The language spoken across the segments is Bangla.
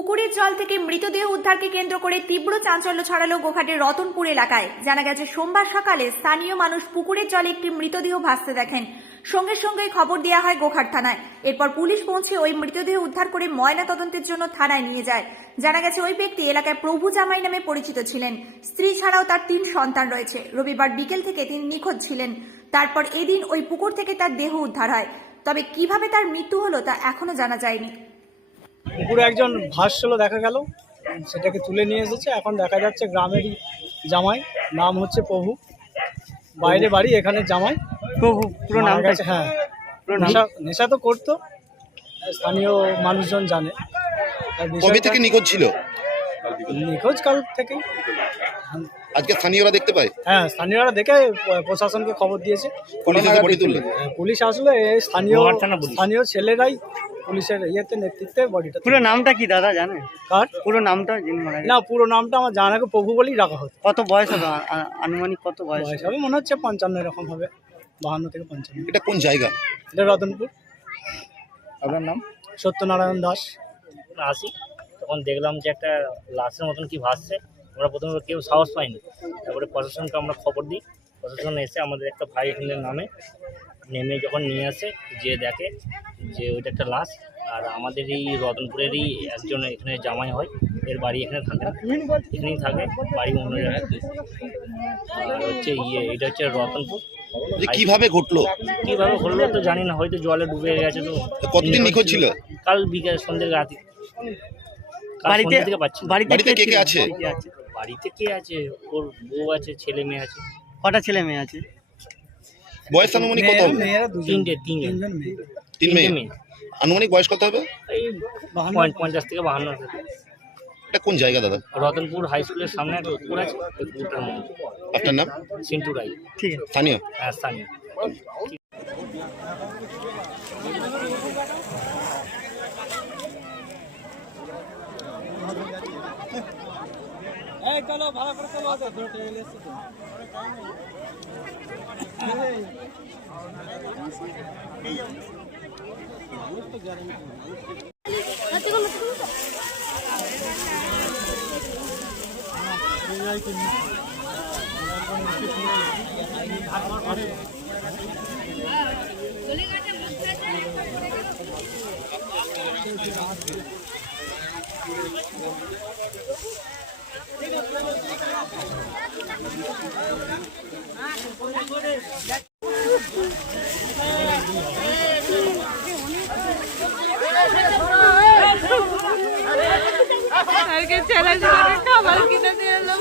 পুকুরের জল থেকে মৃতদেহ উদ্ধারকে কেন্দ্র করে তীব্র চাঞ্চল্য ছড়ালো গোঘাটের রতনপুর এলাকায়। জানা গেছে, সোমবার সকালে স্থানীয় মানুষ পুকুরের জলে একটি মৃতদেহ ভাসতে দেখেন। সঙ্গে সঙ্গে খবর দেওয়া হয় গোঘাট থানায়। এরপর পুলিশ পৌঁছে ওই মৃতদেহ উদ্ধার করে ময়না তদন্তের জন্য থানায় নিয়ে যায়। জানা গেছে, ওই ব্যক্তি এলাকায় প্রভু জামাই নামে পরিচিত ছিলেন। স্ত্রী ছাড়াও তার তিন সন্তান রয়েছে। রবিবার বিকেল থেকে তিনি নিখোঁজ ছিলেন। তারপর এদিন ওই পুকুর থেকে তার দেহ উদ্ধার হয়। তবে কীভাবে তার মৃত্যু হলো তা এখনও জানা যায়নি। পুকুরে একজন ভাসছিল দেখা গেল সেটাকে তুলে নিয়ে এসেছে। এখন দেখা যাচ্ছে গ্রামেরই জামাই নাম হচ্ছে প্রভু। বাইরে বাড়ি এখানে জামাই। প্রভু পুরো নাম গেছে, হ্যাঁ। পুরো নেশা নেশা তো করতো স্থানীয় মানুষজন জানে। কবে থেকে নিখোঁজ ছিল? নিখোঁজ কাল থেকে আজকে স্থানীয়রা দেখতে পায়? হ্যাঁ স্থানীয়রা দেখে প্রশাসনকে খবর দিয়েছে। পুলিশ এসে বডি তুললো? হ্যাঁ, পুলিশ আসলে এই স্থানীয়। স্থানীয় ছেলেরাই পুলিশের ইয়েতে নেতৃত্বে বডিটা পুরো নামটা কি দাদা জানেন কার? পুরো নামটা না পুরো নামটা আমার জানাকে প্রভু বলেই রাখা হতো। কত বয়স হবে? আনুমানিক কত বয়স বয়স হবে? মনে হচ্ছে পঞ্চান্ন এরকম হবে। বাহান্ন থেকে পঞ্চান্ন। এটা কোন জায়গা? এটা রতনপুর। আপনার নাম? সত্যনারায়ণ দাস। আসি তখন দেখলাম যে একটা লাশের মতন কি ভাসছে। আমরা প্রথমে কেউ সাহস পাইনি। তারপরে প্রশাসনকে আমরা খবর দিই। প্রশাসন এসে আমাদের একটা ভাই এখানে নামে নেমে যখন নিয়ে আসে যে দেখে যে ওইটা একটা লাশ। আর আমাদের এই রতনপুরেরই একজন এখানে জামাই হয়। এর বাড়ি এখানে থাকে না। এখানেই থাকে। বাড়ি অন্য জায়গায়। আর হচ্ছে ইয়ে এটা হচ্ছে রতনপুর। কীভাবে ঘটলো? কীভাবে হলো তো জানি না। হয়তো জলে ডুবে গেছে তো। কতদিন নিখোঁজ ছিল? কাল বিকেল সন্ধ্যে রাতে। বাড়িতে থেকে পাচ্ছি না। বাড়িতে কে কে আছে? কে কে আছে? বাড়িতে কে আছে? ওর বউ আছে ছেলে মেয়ে আছে। কটা ছেলে মেয়ে আছে? বয়স আনুমানিক কত হবে? তিনটে তিনটে তিনজন। তিন মেয়ে? আনুমানিক বয়স কত হবে? এই পঞ্চাশ থেকে বাহান্ন এটা কোন জায়গা দাদা? রতনপুর হাই স্কুলের সামনে একটা পুকুর আছে আপনার নাম? সিন্টু রাই ঠিক আছে। স্থানীয়? হ্যাঁ স্থানীয়। চলো ভালো করে চলো Thank you. আজকে ছেলেগুলোকে খাবার কিনে দিয়ে এলো।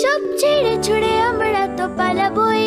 সব ছেড়ে ছুড়ে আমরা তো পালাবই।